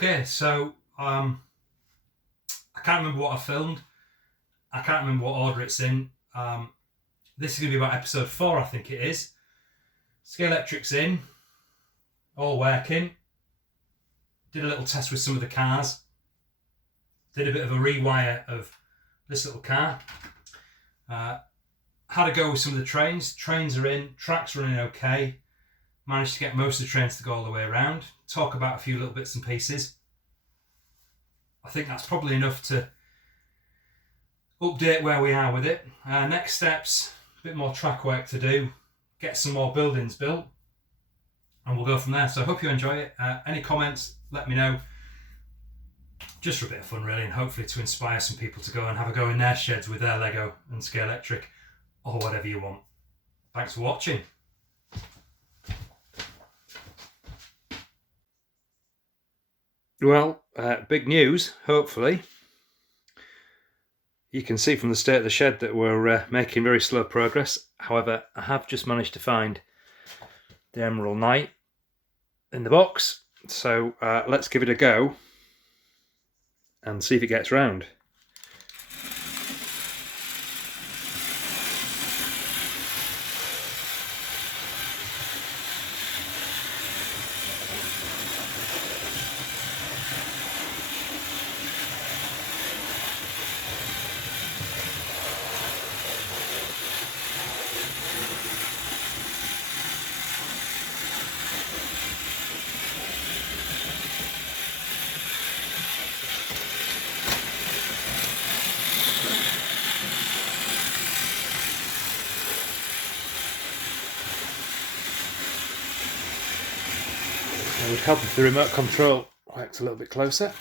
Okay, so I can't remember what I filmed. I can't remember what order it's in. This is going to be about episode 4, I think it is. Scalextric's in, all working. Did a little test with some of the cars. Did a bit of a rewire of this little car. Had a go with some of the trains. Trains are in, track's running okay. Managed to get most of the trains to go all the way around. Talk about a few little bits and pieces. I think that's probably enough to update where we are with it. Next steps, a bit more track work to do, get some more buildings built, and we'll go from there. So I hope you enjoy it. Any comments, let me know. Just for a bit of fun really, and hopefully to inspire some people to go and have a go in their sheds with their Lego and Scalextric, or whatever you want. Thanks for watching. Well, big news, hopefully. You can see from the state of the shed that we're making very slow progress. However, I have just managed to find the Emerald Knight in the box. So let's give it a go and see if it gets round. It would help if the remote control worked a little bit closer.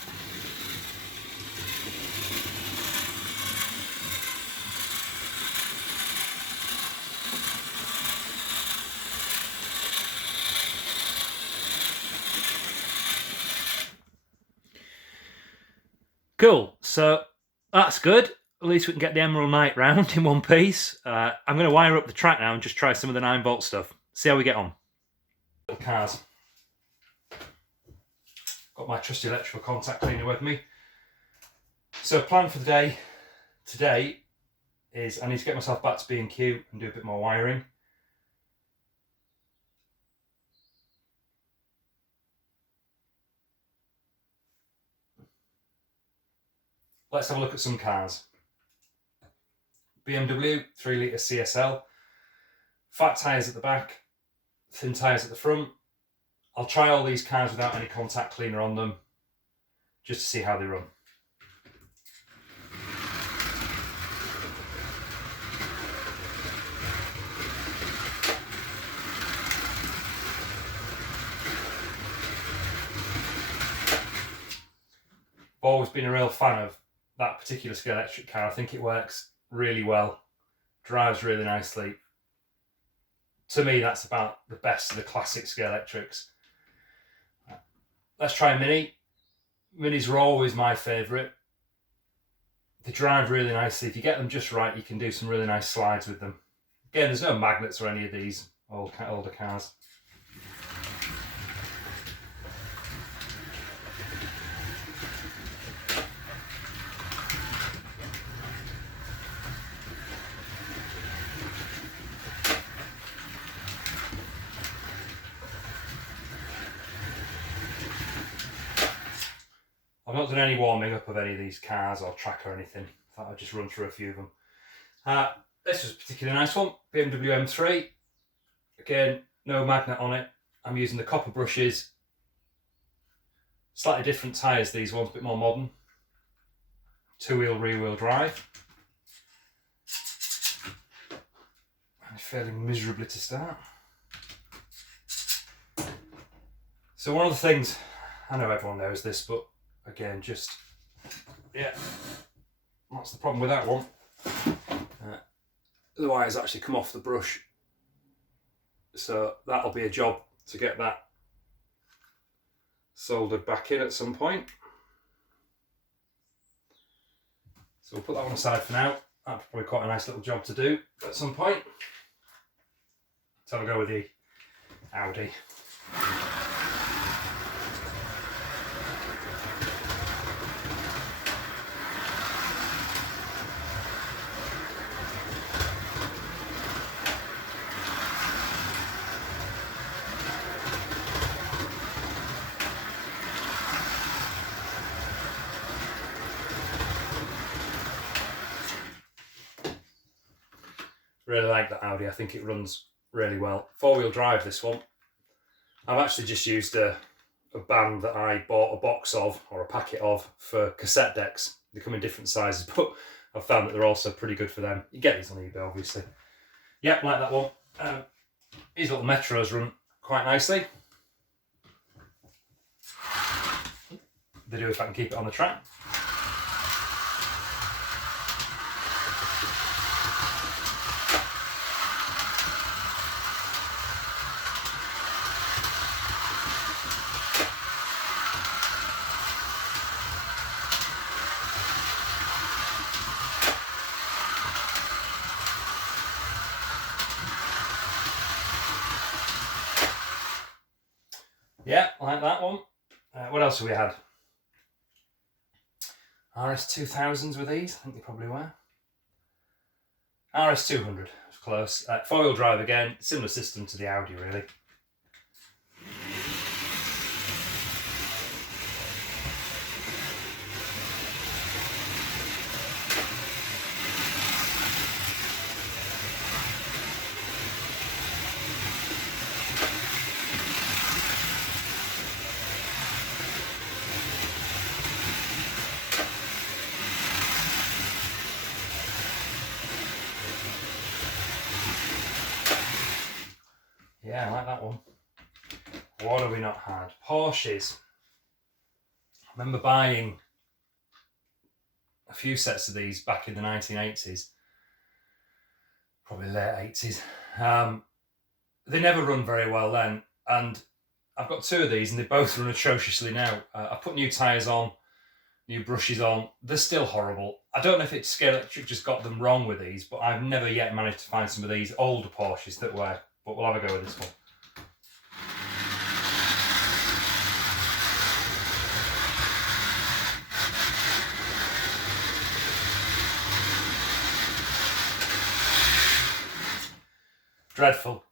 Cool, so that's good. At least we can get the Emerald Knight round in one piece. I'm going to wire up the track now and just try some of the 9-volt stuff. See how we get on. Little cars. Got my trusty electrical contact cleaner with me. So plan for the day today is I need to get myself back to B&Q and do a bit more wiring. Let's have a look at some cars. BMW 3 litre CSL, fat tyres at the back, thin tyres at the front. I'll try all these cars without any contact cleaner on them, just to see how they run. I've always been a real fan of that particular Scalextric car. I think it works really well, drives really nicely. To me, that's about the best of the classic Scalextrics. Let's try a Mini. Minis are always my favourite. They drive really nicely. If you get them just right, you can do some really nice slides with them. Again, there's no magnets or any of these older cars. I've not done any warming up of any of these cars or track or anything. Thought I'd just run through a few of them. This was a particularly nice one, BMW M3. Again, no magnet on it. I'm using the copper brushes. Slightly different tyres, these ones, a bit more modern. 2-wheel rear-wheel drive. And failing miserably to start. So one of the things, I know everyone knows this, but again, just, yeah, that's the problem with that one. The wires actually come off the brush, so that'll be a job to get that soldered back in at some point. So we'll put that one aside for now. That's probably quite a nice little job to do at some point. So I'll go with the Audi. Really like that Audi. I think it runs really well. 4-wheel drive, this one. I've actually just used a band that I bought a box of, or a packet of, for cassette decks. They come in different sizes, but I've found that they're also pretty good for them. You get these on eBay, obviously. Yep, like that one. These little Metros run quite nicely. They do if I can keep it on the track. Yeah, like that one. What else have we had? RS2000s with these, I think they probably were. RS200, was close. 4-wheel drive again, similar system to the Audi really. Yeah, I like that one. What have we not had? Porsches. I remember buying a few sets of these back in the 1980s. Probably late 80s. They never run very well then. And I've got 2 of these and they both run atrociously now. I put new tyres on, new brushes on. They're still horrible. I don't know if it's Scalextric just got them wrong with these, but I've never yet managed to find some of these older Porsches that work. But we'll have a go with this one. Dreadful.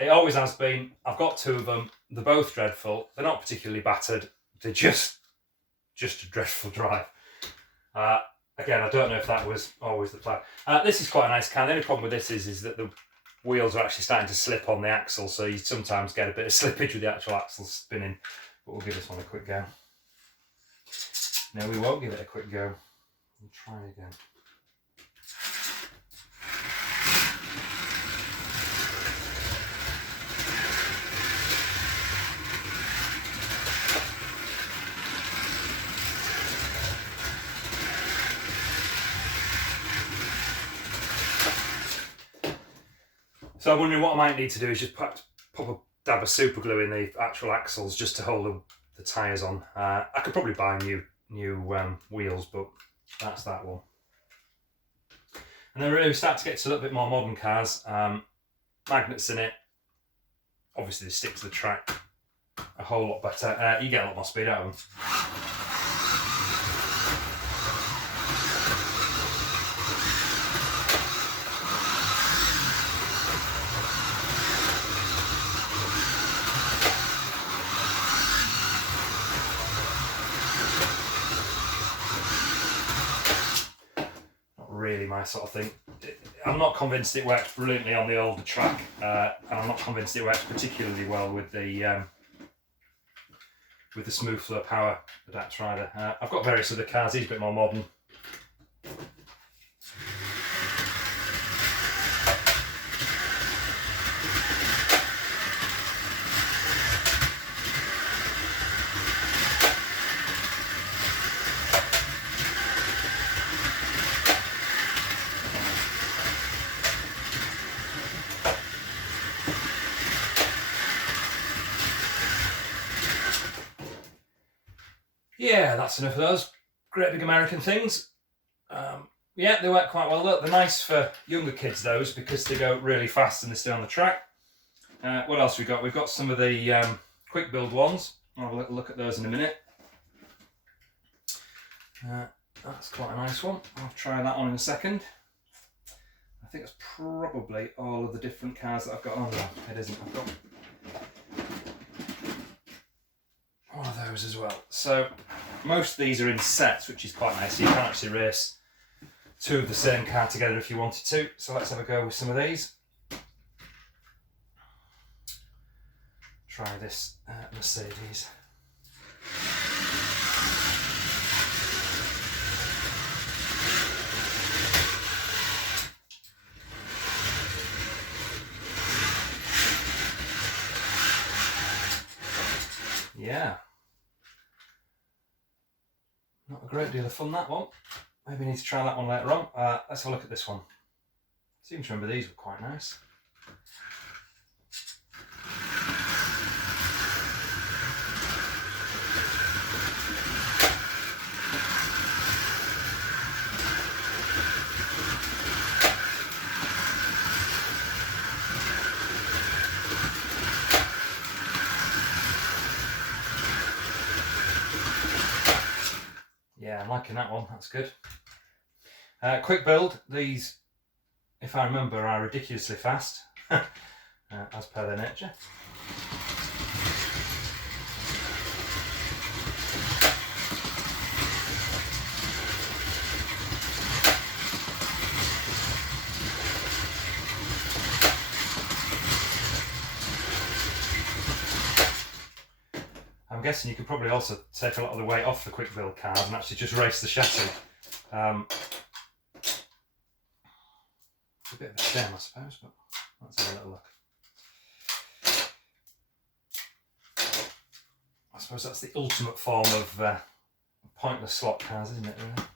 It always has been. I've got 2 of them. They're both dreadful. They're not particularly battered. They're just a dreadful drive. Again, I don't know if that was always the plan. This is quite a nice can. The only problem with this is that the wheels are actually starting to slip on the axle, so you sometimes get a bit of slippage with the actual axle spinning. But we'll give this one a quick go. No, we won't give it a quick go. We'll try again. So I'm wondering what I might need to do is just pop a dab of super glue in the actual axles just to hold the tyres on. I could probably buy new wheels, but that's that one. And then we start to get to a little bit more modern cars. Magnets in it. Obviously they stick to the track a whole lot better. You get a lot more speed out of them. Really my sort of thing. I'm not convinced it works brilliantly on the older track, and I'm not convinced it works particularly well with the smooth flow power adapt rider. I've got various other cars. These are a bit more modern. Yeah, that's enough of those great big American things. Yeah, they work quite well. Look, they're nice for younger kids, those, because they go really fast and they stay on the track. What else we got? We've got some of the quick build ones. I'll have a little look at those in a minute. That's quite a nice one. I'll try that on in a second. I think that's probably all of the different cars that I've got on. No, it isn't. I've got one of those as well. So most of these are in sets, which is quite nice. So you can actually race two of the same car together if you wanted to. So let's have a go with some of these. Try this Mercedes. Yeah, not a great deal of fun, that one. Maybe I need to try that one later on. Let's have a look at this one. I seem to remember these were quite nice. Yeah, I'm liking that one, that's good. Quick build, these, if I remember, are ridiculously fast, as per their nature. I'm guessing you could probably also take a lot of the weight off the quick build cars and actually just race the chassis. It's a bit of a shame, I suppose, but let's have a little look. I suppose that's the ultimate form of pointless slot cars, isn't it, really?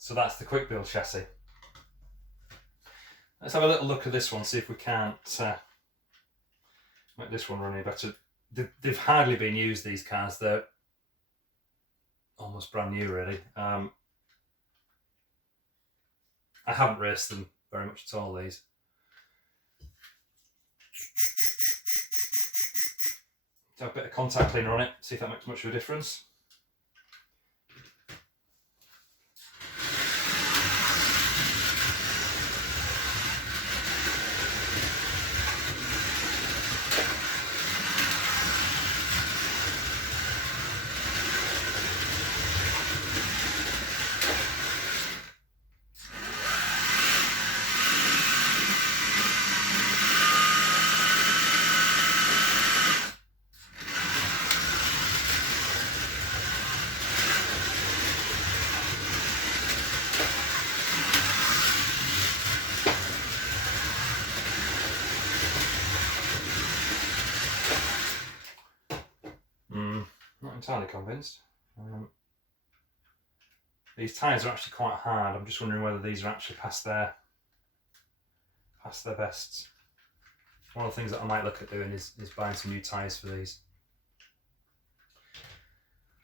So that's the quick build chassis. Let's have a little look at this one, see if we can't make this one run any better. They've hardly been used, these cars. They're almost brand new, really. I haven't raced them very much at all, these. So a bit of contact cleaner on it, see if that makes much of a difference. Not entirely convinced. These tyres are actually quite hard. I'm just wondering whether these are actually past their bests. One of the things that I might look at doing is buying some new tyres for these.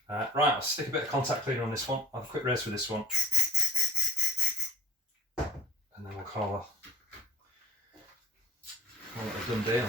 Right, I'll stick a bit of contact cleaner on this one. I'll have a quick race with this one. And then we'll call it a done deal.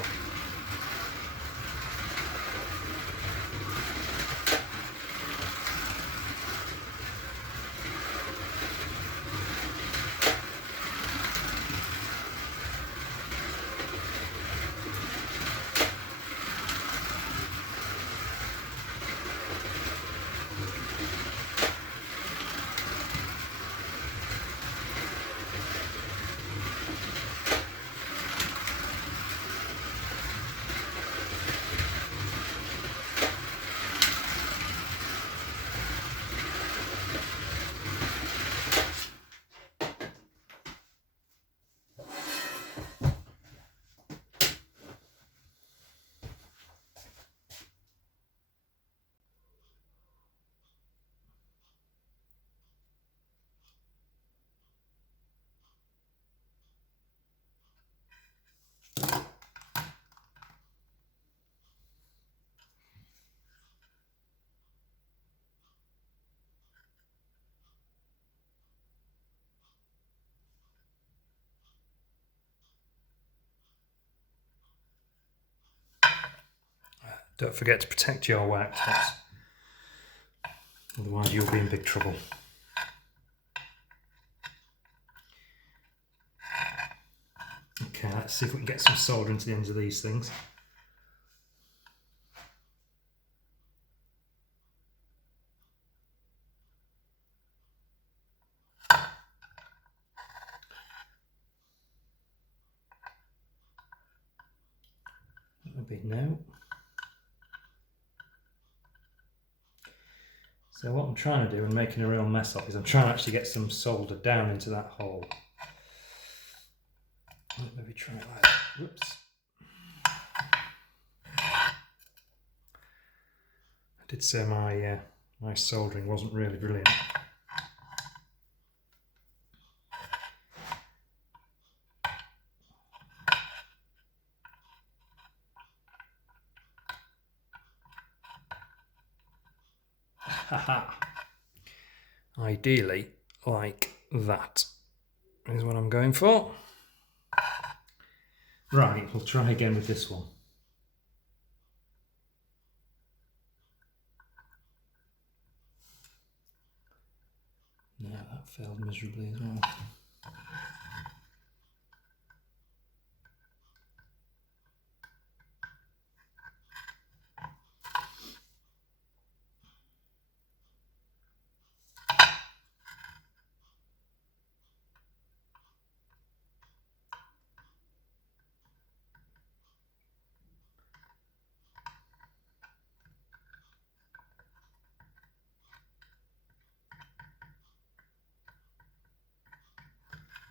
Don't forget to protect your worktops. Otherwise you'll be in big trouble. Okay, let's see if we can get some solder into the ends of these things. Maybe no. So what I'm trying to do and making a real mess of is I'm trying to actually get some solder down into that hole. Maybe try it like that. Whoops. I did say my soldering wasn't really brilliant. Haha. Ideally, like that is what I'm going for. Right, we'll try again with this one. No, that failed miserably as well.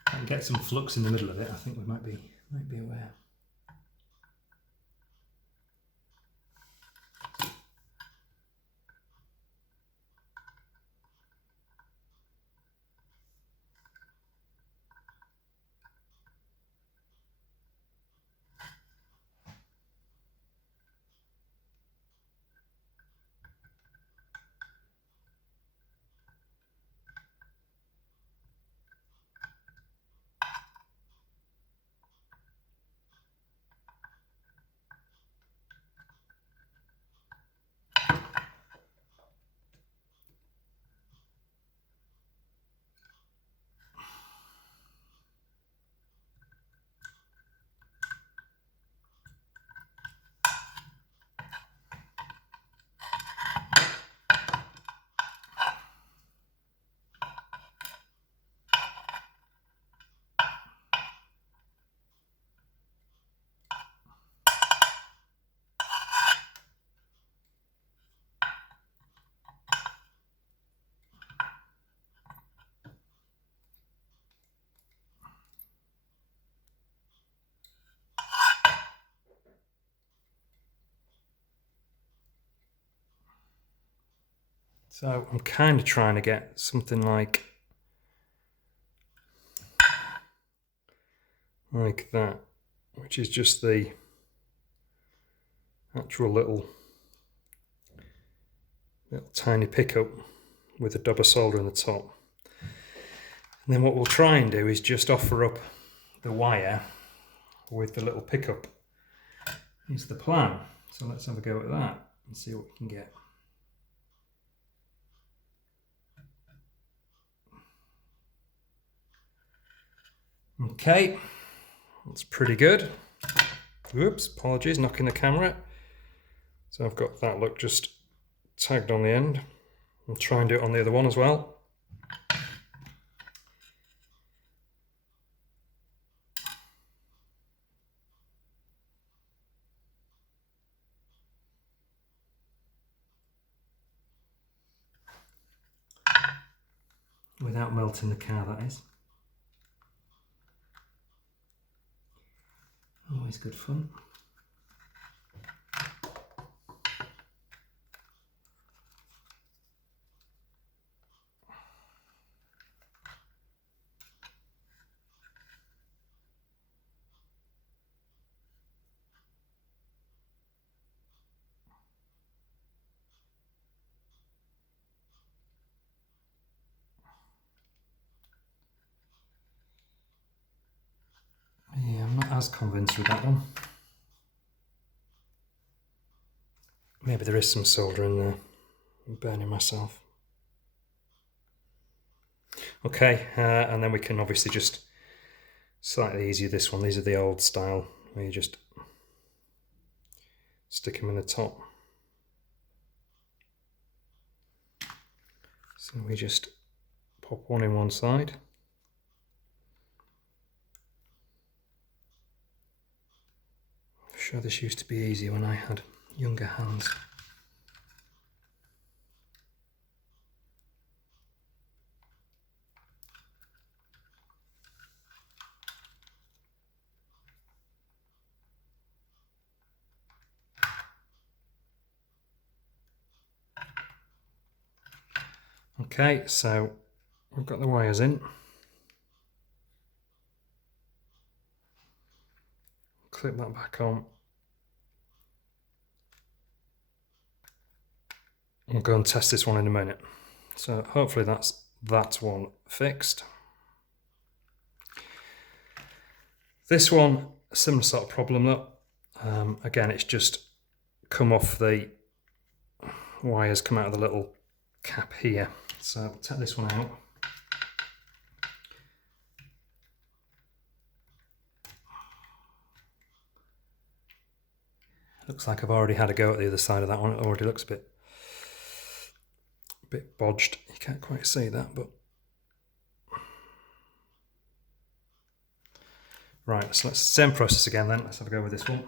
I can get some flux in the middle of it. I think we might be aware. So I'm kind of trying to get something like that, which is just the actual little tiny pickup with a dab of solder in the top. And then what we'll try and do is just offer up the wire with the little pickup is the plan. So let's have a go at that and see what we can get. Okay, that's pretty good. Whoops, apologies, knocking the camera. So I've got that look just tagged on the end. I'll try and do it on the other one as well. Without melting the car, that is. Always good fun. Yeah, I'm not as convinced with that one. Maybe there is some solder in there. I'm burning myself. Okay, and then we can obviously just slightly easier this one. These are the old style where you just stick them in the top. So we just pop one in one side. I'm sure this used to be easy when I had younger hands. Okay, so we've got the wires in. Clip that back on. We'll go and test this one in a minute. So hopefully that's that one fixed. This one, a similar sort of problem though. Again, it's just come off the wires, come out of the little cap here. So I'll take this one out. Looks like I've already had a go at the other side of that one. It already looks a bit bodged. You can't quite see that, but right, so let's same process again then. Let's have a go with this one.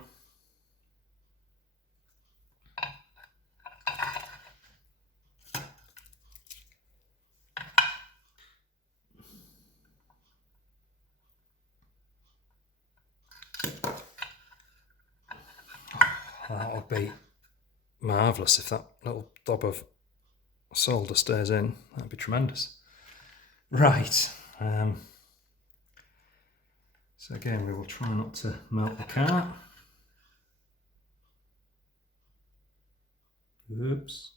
That would be marvellous if that little dob of solder stays in. That'd be tremendous. Right. So again, we will try not to melt the car. Oops.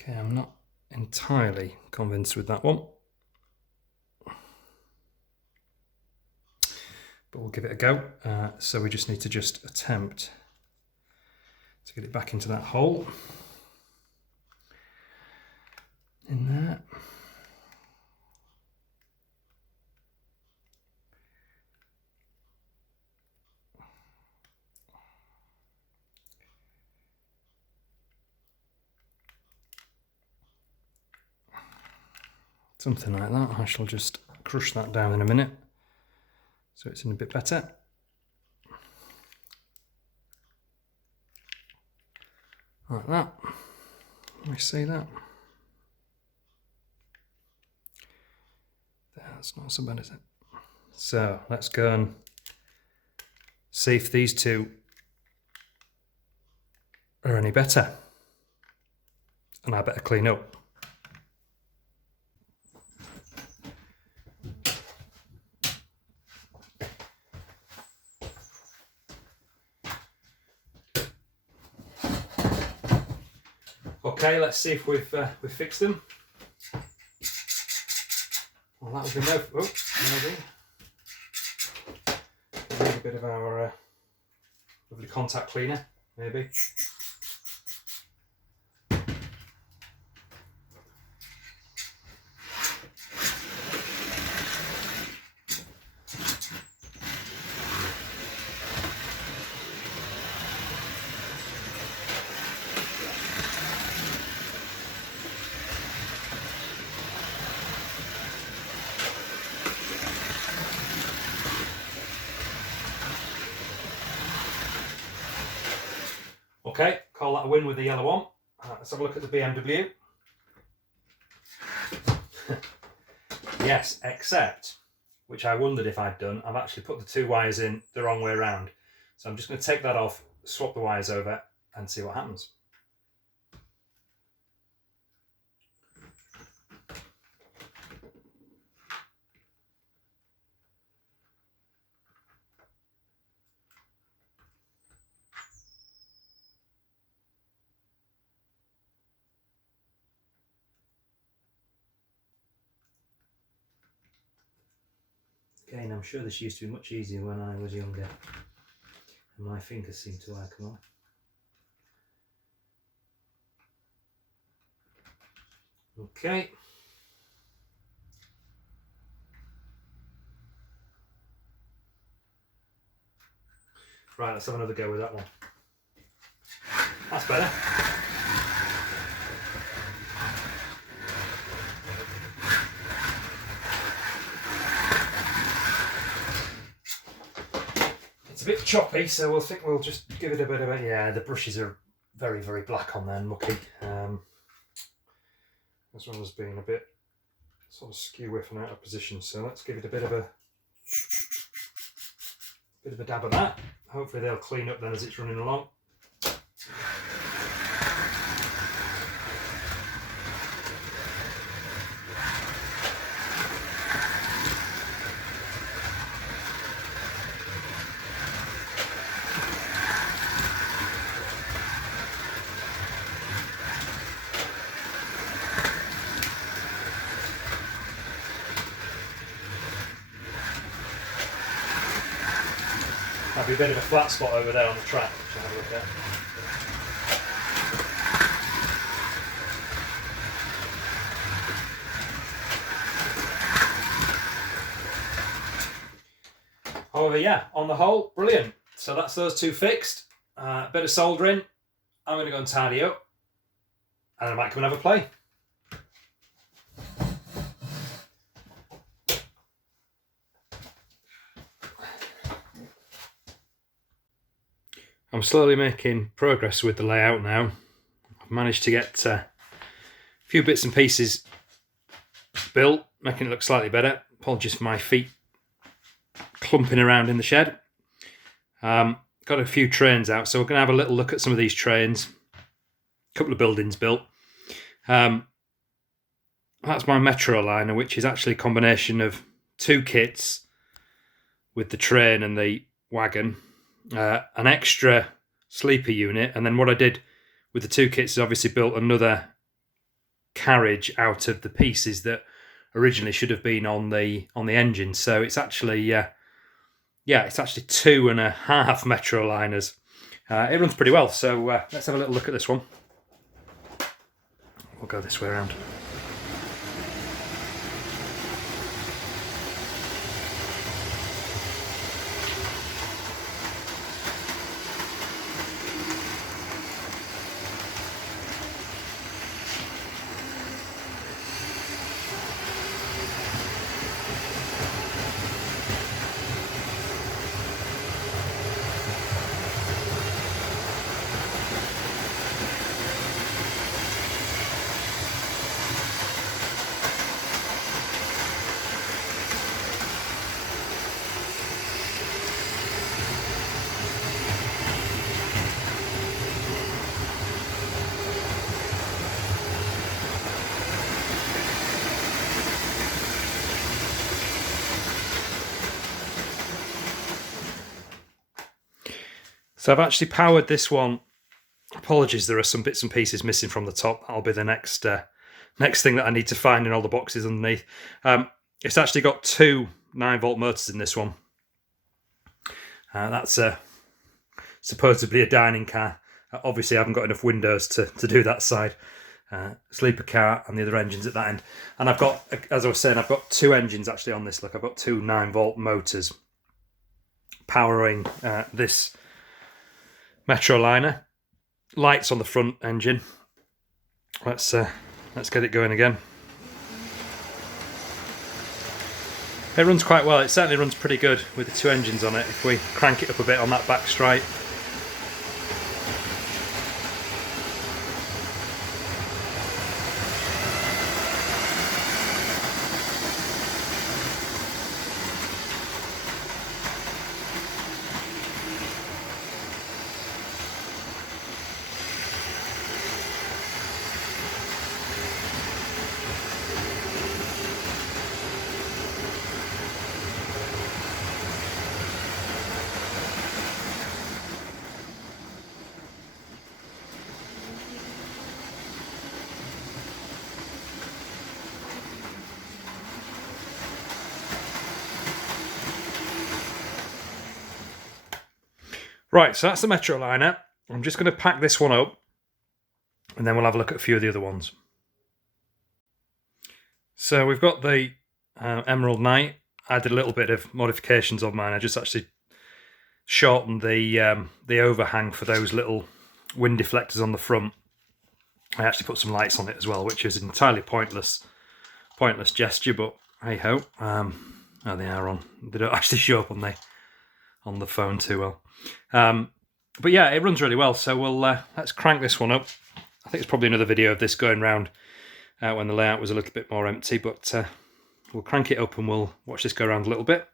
Okay, I'm not entirely convinced with that one, but we'll give it a go. So we just need to attempt to get it back into that hole in there. Something like that. I shall just crush that down in a minute so it's in a bit better. Like that. Let me see that. That's not so bad, is it? So let's go and see if these two are any better. And I better clean up. Okay, let's see if we've fixed them. Well, that was a no. Oh, maybe. Maybe a bit of our lovely contact cleaner, maybe. Okay, call that a win with the yellow one. Let's have a look at the BMW. Yes, except, which I wondered if I'd done, I've actually put the two wires in the wrong way around. So I'm just going to take that off, swap the wires over and see what happens. Again, I'm sure this used to be much easier when I was younger, and my fingers seem to like them all. Okay. Right, let's have another go with that one. That's better. It's a bit choppy, so we'll just give it a bit of a, yeah, the brushes are very, very black on there and mucky. As well as being a bit sort of skew whiff and out of position, so let's give it a bit of a dab of that. Hopefully they'll clean up then as it's running along. Might be a bit of a flat spot over there on the track, which I'll have a look at. However, yeah, on the whole, brilliant. So that's those two fixed. Bit of soldering. I'm going to go and tidy up, and I might come and have a play. I'm slowly making progress with the layout now. I've managed to get a few bits and pieces built, making it look slightly better. Apologies for my feet clumping around in the shed. Got a few trains out, so we're going to have a little look at some of these trains. A couple of buildings built. That's my Metro liner, which is actually a combination of two kits with the train and the wagon. An extra sleeper unit, and then what I did with the two kits is obviously built another carriage out of the pieces that originally should have been on the engine. So it's actually it's actually 2.5 Metro liners. It runs pretty well. So let's have a little look at this one. We'll go this way around. So I've actually powered this one. Apologies, there are some bits and pieces missing from the top. That'll be the next thing that I need to find in all the boxes underneath. It's actually got two 9-volt motors in this one. That's supposedly a dining car. Obviously, I haven't got enough windows to do that side. Sleeper car and the other engines at that end. And I've got, as I was saying, I've got two engines actually on this. Look, I've got two 9-volt motors powering this Metro liner. Lights on the front engine. Let's get it going again. It runs quite well. It certainly runs pretty good with the two engines on it. If we crank it up a bit on that back stripe. Right, so that's the Metro liner. I'm just going to pack this one up, and then we'll have a look at a few of the other ones. So we've got the Emerald Night. I did a little bit of modifications on mine. I just actually shortened the overhang for those little wind deflectors on the front. I actually put some lights on it as well, which is an entirely pointless gesture, but hey ho. Oh, they are on. They don't actually show up on the phone too well. But yeah, it runs really well. So we'll let's crank this one up. I think it's probably another video of this going round when the layout was a little bit more empty, but we'll crank it up and we'll watch this go around a little bit.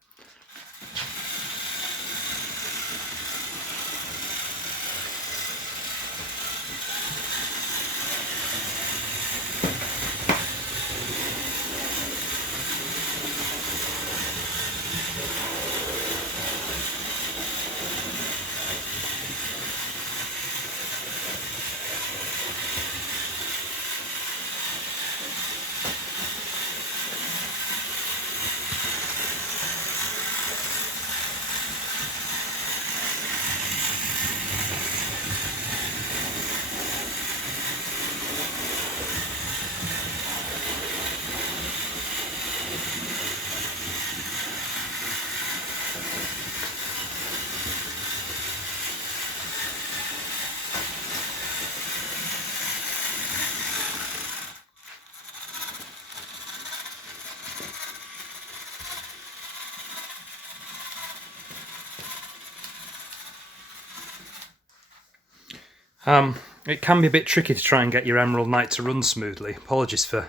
It can be a bit tricky to try and get your Emerald Night to run smoothly. Apologies for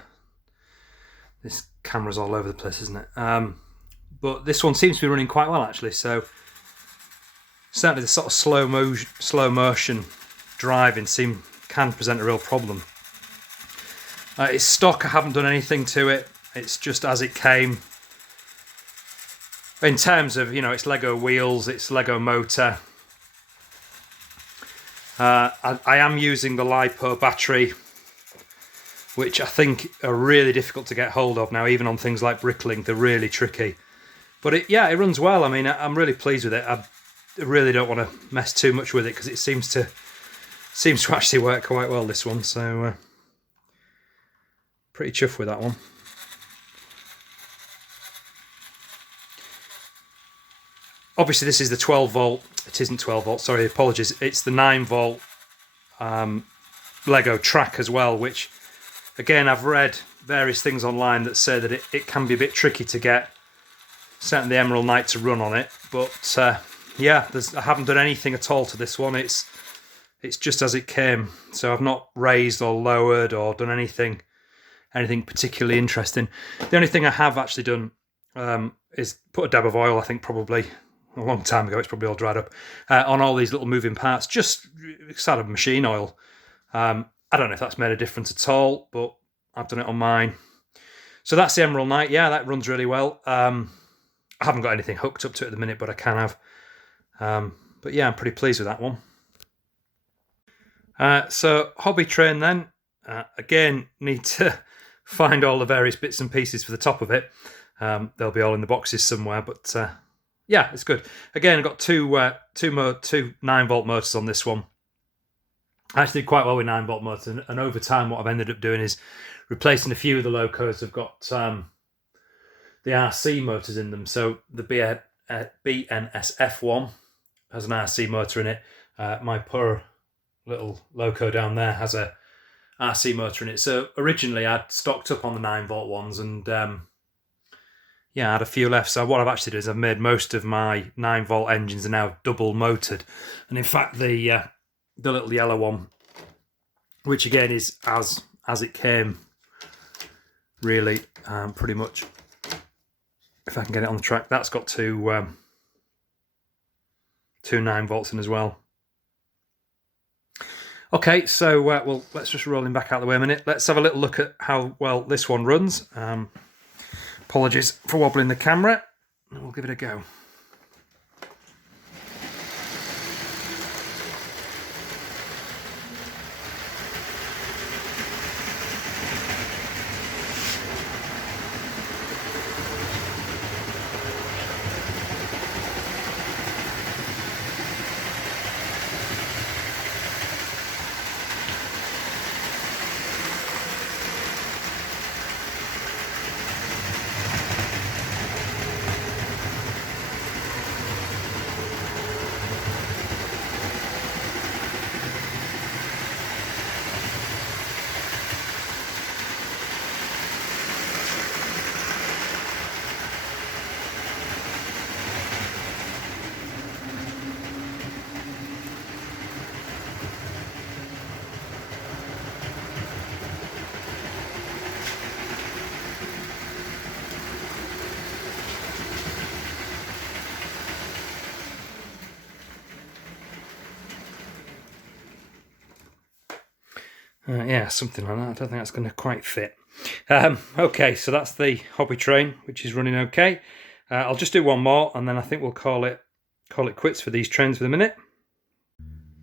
this camera's all over the place, isn't it? But this one seems to be running quite well actually. So certainly the sort of slow motion driving can present a real problem. It's stock. I haven't done anything to it. It's just as it came. In terms of, it's Lego wheels, it's Lego motor. I am using the LiPo battery, which I think are really difficult to get hold of now, even on things like Bricklink. They're really tricky. But it runs well. I mean, I'm really pleased with it. I really don't want to mess too much with it because it seems to actually work quite well, this one. So pretty chuffed with that one. Obviously, this is the 12 volt. It isn't 12 volt, sorry, apologies. It's the 9 volt Lego track as well, which, again, I've read various things online that say that it can be a bit tricky to get certainly the Emerald Night to run on it. But yeah, I haven't done anything at all to this one. It's just as it came. So I've not raised or lowered or done anything particularly interesting. The only thing I have actually done is put a dab of oil, I think probably a long time ago, it's probably all dried up, on all these little moving parts, just sort of machine oil. I don't know if that's made a difference at all, but I've done it on mine. So that's the Emerald Night. Yeah, that runs really well. I haven't got anything hooked up to it at the minute, but I can have. But yeah, I'm pretty pleased with that one. So hobby train then. Again, need to find all the various bits and pieces for the top of it. They'll be all in the boxes somewhere, but yeah, it's good. Again, I've got two 9-volt motors on this one. I actually did quite well with 9-volt motors, and over time what I've ended up doing is replacing a few of the locos. I've got the RC motors in them. So the BNSF1 has an RC motor in it. My poor little loco down there has a RC motor in it. So originally I'd stocked up on the 9-volt ones, and yeah, I had a few left. So what I've actually done is I've made most of my 9-volt engines are now double motored. And in fact, the little yellow one, which again is as it came, really, pretty much. If I can get it on the track, that's got two 9 volts in as well. Okay, so well, let's just roll him back out of the way a minute. Let's have a little look at how well this one runs. Apologies for wobbling the camera. We'll give it a go. Yeah, something like that. I don't think that's going to quite fit. Okay, so that's the hobby train, which is running okay. I'll just do one more, and then I think we'll call it quits for these trains for the minute.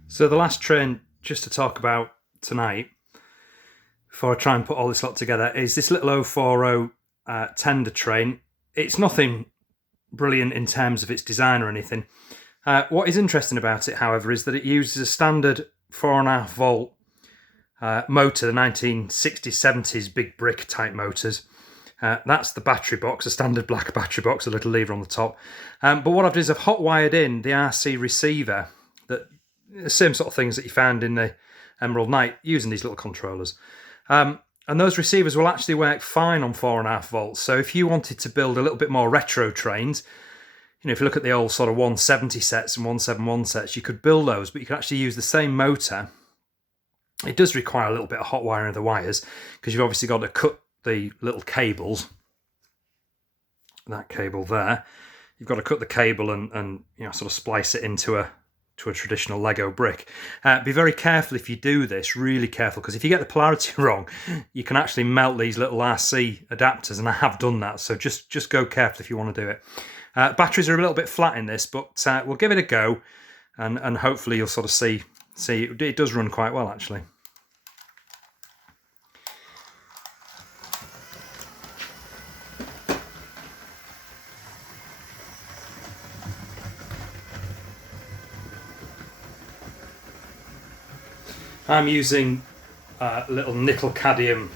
So the last train, just to talk about tonight, before I try and put all this lot together, is this little 040 tender train. It's nothing brilliant in terms of its design or anything. What is interesting about it, however, is that it uses a standard 4.5 volt motor, the 1960s, 70s big brick type motors. That's the battery box, a standard black battery box, a little lever on the top. But what I've done is I've hot wired in the RC receiver, that the same sort of things that you found in the Emerald Knight, using these little controllers. And those receivers will actually work fine on 4.5 volts. So if you wanted to build a little bit more retro trains, you know, if you look at the old sort of 170 sets and 171 sets, you could build those, but you could actually use the same motor. It does require a little bit of hot wiring of the wires, because you've obviously got to cut the little cables. That cable there, you've got to cut the cable and you know, sort of splice it into a traditional Lego brick. Be very careful if you do this, really careful, because if you get the polarity wrong, you can actually melt these little RC adapters, and I have done that, so just go careful if you want to do it. Batteries are a little bit flat in this, but we'll give it a go, and hopefully you'll sort of see it does run quite well, actually. I'm using little nickel cadmium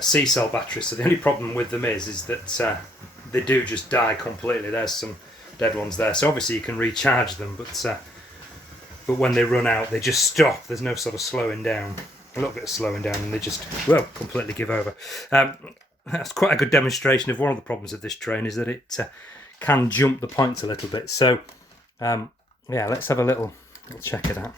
C-cell batteries, so the only problem with them is that they do just die completely. There's some dead ones there, so obviously you can recharge them, but when they run out, they just stop. There's no sort of slowing down. A little bit of slowing down, and they just, well, completely give over. That's quite a good demonstration of one of the problems of this train, is that it can jump the points a little bit. So yeah, let's have a little check it out.